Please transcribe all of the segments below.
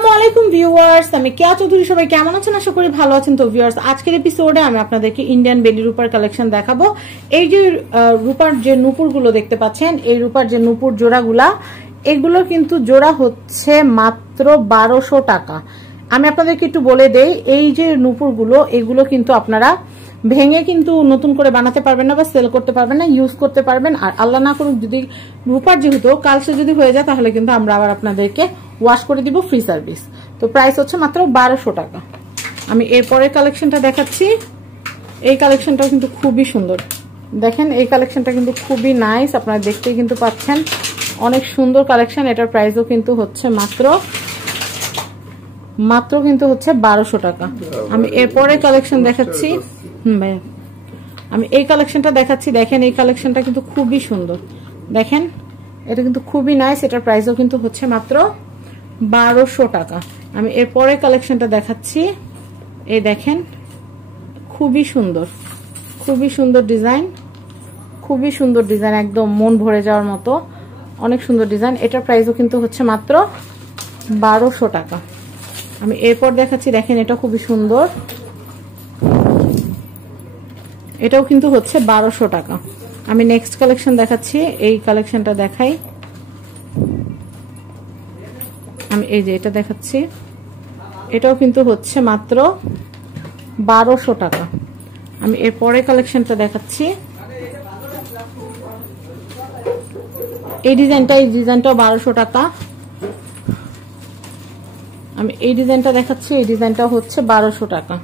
আসসালামু ভিউয়ার্স, আমি কেয়া চৌধুরী। সবাই কেমন আছেন? আশা করি ভালো আছেন। তো ভিউয়ার্স, আজকের এপিসোডে আমি আপনাদেরকে ইন্ডিয়ান বেলি রূপার কালেকশন দেখাবো। এই যে রূপার যে নুপুরগুলো দেখতে পাচ্ছেন, এই রূপার যে নুপুর জোড়াগুলা, এগুলো কিন্তু জোড়া হচ্ছে মাত্র 1200 টাকা। আমি আপনাদেরকে একটু বলে দেই, এই যে নুপুরগুলো, এগুলো কিন্তু আপনারা ভেঙে কিন্তু নতুন করে বানাতে পারবেন না বা সেল করতে পারবেন না, ইউজ করতে পারবেন। আর আল্লাহ না করুক যদি রূপার যেহেতু কালসে যদি হয়ে যায়, তাহলে কিন্তু আমরা আবার আপনাদেরকে ওয়াশ করে দিব, ফ্রি সার্ভিস। তো প্রাইস হচ্ছে মাত্র 1200 টাকা। আমি এরপরের কালেকশনটা দেখাচ্ছি। এই কালেকশনটাও কিন্তু খুবই সুন্দর। দেখেন, এই কালেকশনটা কিন্তু খুবই নাইস, আপনারা দেখতেই কিন্তু পাচ্ছেন, অনেক সুন্দর কালেকশন। এটার প্রাইসও কিন্তু হচ্ছে মাত্র কিন্তু হচ্ছে 1200 টাকা। আমি এরপরের কালেকশন দেখাচ্ছি। ভাইয়া, আমি এই কালেকশনটা দেখাচ্ছি। দেখেন, এই কালেকশনটা কিন্তু খুবই সুন্দর। দেখেন, এটা কিন্তু খুবই নাইস। এটার প্রাইসও কিন্তু হচ্ছে মাত্র 1200 টাকা। আমি এরপরের কালেকশনটা দেখাচ্ছি। এই দেখেন, খুবই সুন্দর, খুবই সুন্দর ডিজাইন, খুবই সুন্দর ডিজাইন, একদম মন ভরে যাওয়ার মতো অনেক সুন্দর ডিজাইন। এটার প্রাইসও কিন্তু হচ্ছে মাত্র 1200 টাকা। আমি এরপর দেখাচ্ছি। দেখেন, এটা খুবই সুন্দর, এটাও কিন্তু হচ্ছে 1200 টাকা। আমি নেক্সট কালেকশন দেখাচ্ছি। এই কালেকশনটা দেখাই। আমি এই যে এটা দেখাচ্ছি, এটাও কিন্তু হচ্ছে মাত্র 1200 টাকা। আমি এরপরে কালেকশনটা দেখাচ্ছি। এই ডিজাইনটাও 1200 টাকা। আমি এই ডিজাইনটা দেখাচ্ছি। এই ডিজাইনটাও হচ্ছে 1200 টাকা।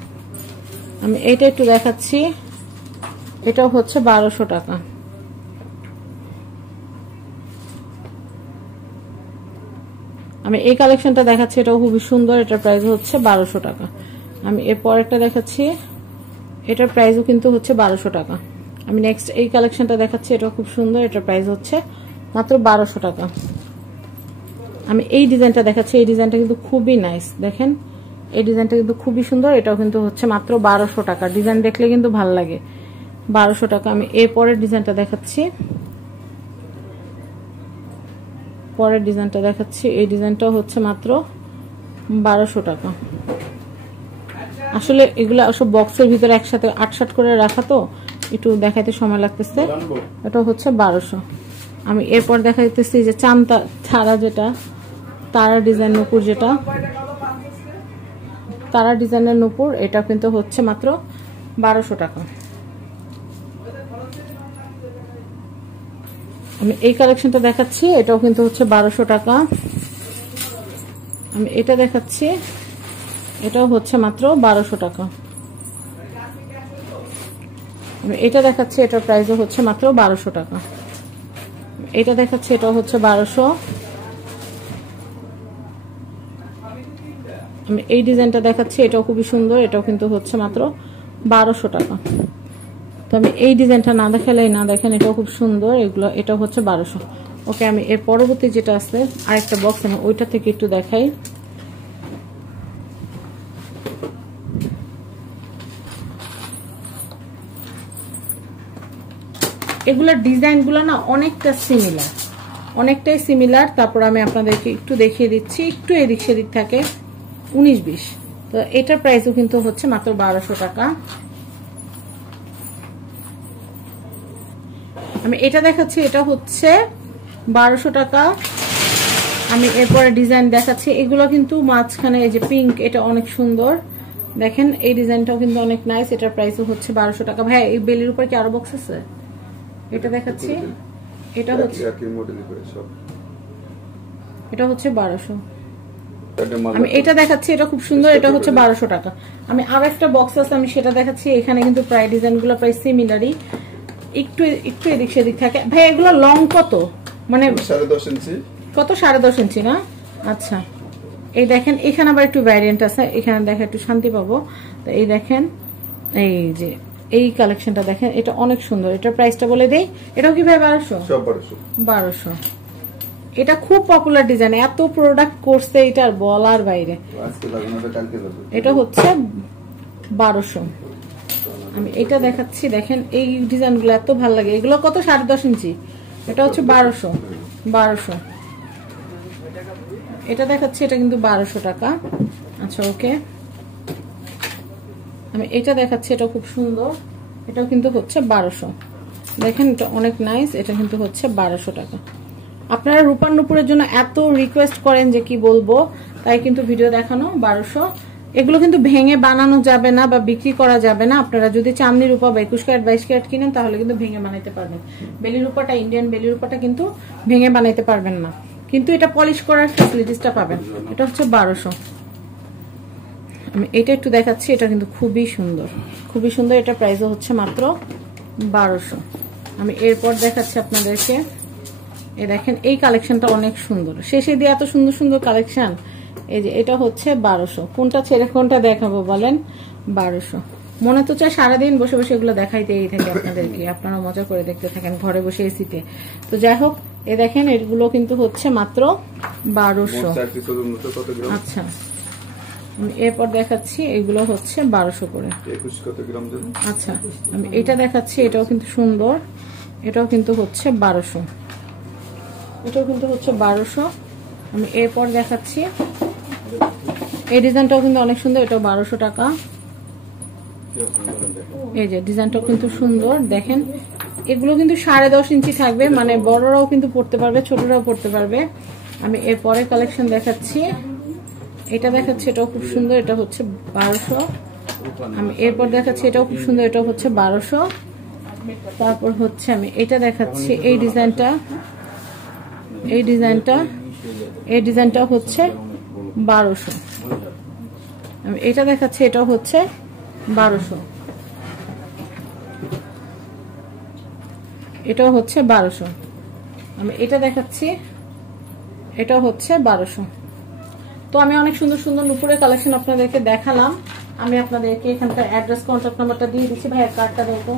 আমি এইটা একটু দেখাচ্ছি। এটাও হচ্ছে 1200 টাকা। আমি এই কালেকশনটা দেখাচ্ছি। এটাও খুবই সুন্দর। এটার প্রাইস হচ্ছে 1200 টাকা। আমি এরপর একটা দেখাচ্ছি। এটার প্রাইসও কিন্তু হচ্ছে 1200 টাকা। আমি নেক্সট এই কালেকশনটা দেখাচ্ছি। এটাও খুব সুন্দর। এটার প্রাইস হচ্ছে মাত্র 1200 টাকা। আমি এই ডিজাইনটা দেখাচ্ছি। এই ডিজাইনটা কিন্তু খুবই নাইস। দেখেন, এই ডিজাইনটা কিন্তু খুবই সুন্দর। এটাও কিন্তু হচ্ছে মাত্র 1200 টাকা। ডিজাইন দেখলে কিন্তু ভালো লাগে। 1200 টাকা। আমি এরপরের ডিজাইনটা দেখাচ্ছি। পরের ডিজাইনটা দেখাচ্ছি। এই ডিজাইনটাও হচ্ছে মাত্র 1200 টাকা। আসলে এগুলা সব বক্সের ভিতরে একসাথে 8-7 করে রাখা, তো একটু দেখাইতে সময় লাগতেছে। এটা হচ্ছে 1200। আমি এরপর দেখাইতেছি যে তারা, যেটা তারা ডিজাইন নুপুর, যেটা তারা ডিজাইনের নুপুর, এটা কিন্তু হচ্ছে মাত্র 1200 টাকা। আমি এই কালেকশনটা দেখাচ্ছি। এটাও কিন্তু হচ্ছে 1200 টাকা। আমি এটা দেখাচ্ছি। এটাও হচ্ছে মাত্র 1200 টাকা। আমি এটা দেখাচ্ছি। এটার প্রাইসও হচ্ছে মাত্র 1200 টাকা। এটা দেখাচ্ছি। এটাও হচ্ছে 1200। আমি এই ডিজাইনটা দেখাচ্ছি। এটাও খুবই সুন্দর। এটাও কিন্তু হচ্ছে মাত্র 1200 টাকা। তো আমি এই ডিজাইনটা না দেখালেই না। দেখেন, এটাও খুব সুন্দর। এটা হচ্ছে 1200। ওকে, আমি এর পরবর্তী যেটা আছে আরেকটা বক্স, আমি ওইটা থেকে একটু দেখাই। এগুলোর ডিজাইনগুলো না অনেকটাই সিমিলার। তারপর আমি আপনাদেরকে একটু দেখিয়ে দিচ্ছি। একটু এদিক সেদিক থাকে, 19-20। তো এটার প্রাইসও কিন্তু হচ্ছে মাত্র 1200 টাকা। আমি এটা দেখাচ্ছি। এটা হচ্ছে 1200 টাকা। আমি এরপরে ডিজাইন দেখাচ্ছি। এগুলো কিন্তু মাঝখানে এই যে পিঙ্ক, এটা অনেক সুন্দর। দেখেন, এই ডিজাইনটাও কিন্তু অনেক নাইস। এটার প্রাইসও হচ্ছে 1200 টাকা। ভাই, এই বেলির উপর কি আরো বক্স আছে? এটা দেখাচ্ছি। এটা হচ্ছে 1200। আমি এটা দেখাচ্ছি। এটা খুব সুন্দর। এটা হচ্ছে 1200 টাকা। আমি আর একটা বক্স আছে, আমি সেটা দেখাচ্ছি। এখানে কিন্তু প্রায় ডিজাইনগুলো প্রায় সিমিলারই, একটু এদিক সেদিক থাকে। ভাই, এগুলো লং কত? মানে 10.5 ইঞ্চি। কত? 10.5 ইঞ্চি না? আচ্ছা, এই দেখেন, এখানে আবার একটু ভ্যারিয়েন্ট আছে। এখানে দেখে একটু শান্তি পাবো। তো এই দেখেন, এই যে এই কালেকশনটা দেখেন, এটা অনেক সুন্দর। এটার প্রাইসটা বলে দেই। এটাও কি ভাই 1200? এটা খুব পপুলার ডিজাইন, এত প্রোডাক্ট করছে, এটা আর বলার বাইরে। এটা হচ্ছে 1200। আমি এটা দেখাচ্ছি। দেখেন, এই ডিজাইনগুলো এত ভালো লাগে। এগুলো কত? 10.5 ইঞ্চি। এটা হচ্ছে 1200। এটা দেখাচ্ছি, এটা কিন্তু 1200 টাকা। আচ্ছা ওকে, আমি এটা দেখাচ্ছি, এটা খুব সুন্দর, এটাও কিন্তু হচ্ছে 1200। দেখেন এটা অনেক নাইস, এটা কিন্তু হচ্ছে 1200 টাকা। আপনারা রূপার নুপুরের জন্য এত রিকোয়েস্ট করেন যে কি বলবো, তাই কিন্তু ভিডিও দেখানো। 1200। এগুলো কিন্তু ভেঙে বানানো যাবে না বা বিক্রি করা যাবে না। আপনারা যদি চাঁদনি রূপা বা 21 ক্যারেট 22 ক্যারেট কিনেন তাহলে কিন্তু ভেঙে বানাইতে পারবেন। বেলি রূপাটা, ইন্ডিয়ান বেলি রূপাটা কিন্তু ভেঙে বানাইতে পারবেন না, কিন্তু এটা পলিশ করার ফ্যাসিলিটিসটা পাবেন। এটা হচ্ছে 1200। আমি এটা একটু দেখাচ্ছি, এটা কিন্তু খুবই সুন্দর, খুবই সুন্দর। এটা প্রাইসও হচ্ছে মাত্র 1200। আমি এরপর দেখাচ্ছি আপনাদেরকে, এই দেখেন এই কালেকশনটা অনেক সুন্দর। শেষে দিয়ে এত সুন্দর সুন্দর কালেকশন। এই যে এটা হচ্ছে 1200। কোনটা ছেড়ে কোনটা দেখাবো বলেন? 1200। মনে তো চায় সারাদিন বসে বসে এগুলো দেখাইতেই থাকে আপনাদেরকে, আপনারা মজা করে দেখতে থাকেন ঘরে বসে এসিতে। তো যাই হোক, এই দেখেন এগুলো কিন্তু হচ্ছে মাত্র 1200। আচ্ছা আমি এরপর দেখাচ্ছি, এগুলো হচ্ছে 1200 করে। আচ্ছা আমি এটা দেখাচ্ছি, এটাও কিন্তু সুন্দর, এটাও কিন্তু হচ্ছে 1200। এটাও কিন্তু হচ্ছে 1200। আমি এরপর দেখাচ্ছি, এই ডিজাইনটাও কিন্তু অনেক সুন্দর, এটাও 1200 টাকা। এই যে ডিজাইনটাও কিন্তু সুন্দর, দেখেন এগুলো কিন্তু 10.5 ইঞ্চি থাকবে, মানে বড়রাও কিন্তু পড়তে পারবে, ছোটরাও পড়তে পারবে। আমি এরপরে কালেকশন দেখাচ্ছি, এটা দেখাচ্ছি, এটাও খুব সুন্দর, এটা হচ্ছে 1200। আমি এরপর দেখাচ্ছি, এটাও খুব সুন্দর, এটাও হচ্ছে 1200। তারপর হচ্ছে আমি এটা দেখাচ্ছি, এই ডিজাইনটা, এই ডিজাইনটা, এই ডিজাইনটা হচ্ছে 1200। আমি এটা দেখাচ্ছি, এটাও হচ্ছে 1200। এটাও হচ্ছে 1200। আমি এটা দেখাচ্ছি, এটাও হচ্ছে 1200। তো আমি অনেক সুন্দর সুন্দর নুপুরের কালেকশন আপনাদেরকে দেখালাম। আমি আপনাদেরকে এখানকার অ্যাড্রেস, কন্ট্যাক্ট নাম্বারটা দিয়ে দিচ্ছি। ভাইয়ের কার্ডটা দেখো।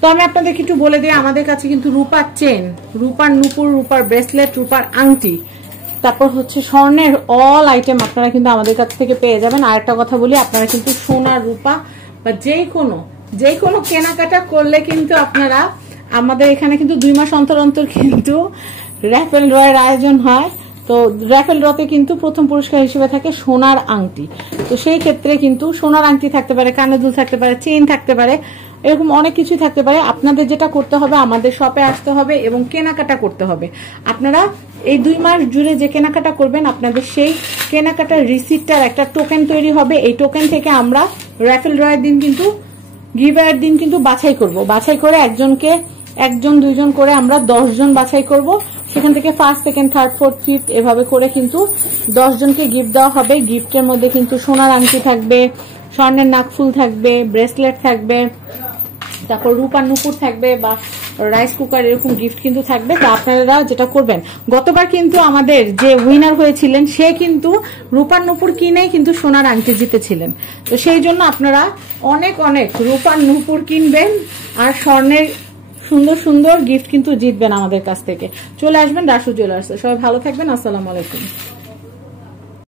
তো আমি আপনাদেরকে একটু বলে দিই, আমাদের কাছে কিন্তু রূপার চেন, রূপার নুপুর, রূপার ব্রেসলেট, রূপার আংটি, তারপর হচ্ছে স্বর্ণের অল আইটেম আপনারা কিন্তু আমাদের কাছ থেকে পেয়ে যাবেন। আর একটা কথা বলি, আপনারা কিন্তু সোনা, রূপা বা যে কোনো কেনাকাটা করলে কিন্তু আপনারা আমাদের এখানে কিন্তু 2 মাস অন্তর অন্তর কিন্তু র্যাফেল ড্রয়ের আয়োজন হয়। তো র্যাফেল ড্রতে কিন্তু প্রথম পুরস্কার হিসেবে থাকে সোনার আংটি। তো সেই ক্ষেত্রে কিন্তু সোনার আংটি থাকতে পারে, কানের দুল থাকতে পারে, চেইন থাকতে পারে, এরকম অনেক কিছুই থাকতে পারে। আপনাদের যেটা করতে হবে, আমাদের শপে আসতে হবে এবং কেনাকাটা করতে হবে। আপনারা এই 2 মাস জুড়ে যে কেনাকাটা করবেন, আপনাদের সেই কেনাকাটার রিসিপ্টটার একটা টোকেন তৈরি হবে। এই টোকেন থেকে আমরা র্যাফেল ড্রয়ের দিন কিন্তু, গিভওয়ের দিন কিন্তু বাছাই করব। বাছাই করে একজনকে, 1 2 জন করে আমরা 10 জন বাছাই করব। সেখান থেকে first, second, third, fourth, fifth এভাবে করে কিন্তু 10 জনকে গিফট দেওয়া হবে। গিফটের মধ্যে কিন্তু সোনার আংটি থাকবে, স্বর্ণের নাকফুল থাকবে, ব্রেসলেট থাকবে, তারপর রূপার নুপুর থাকবে বা রাইস কুকার, এরকম গিফট কিন্তু থাকবে। তো আপনারা যেটা করবেন, গতবার কিন্তু আমাদের যে উইনার হয়েছিলেন সে কিন্তু রূপার নুপুর কিনেই কিন্তু সোনার আংটি জিতেছিলেন। তো সেই জন্য আপনারা অনেক অনেক রূপার নুপুর কিনবেন আর স্বর্ণের সুন্দর সুন্দর গিফট কিন্তু জিতবেন আমাদের কাছ থেকে। চলে আসবেন রাসু জুয়েলার্স। সবাই ভালো থাকবেন। আসসালামু আলাইকুম।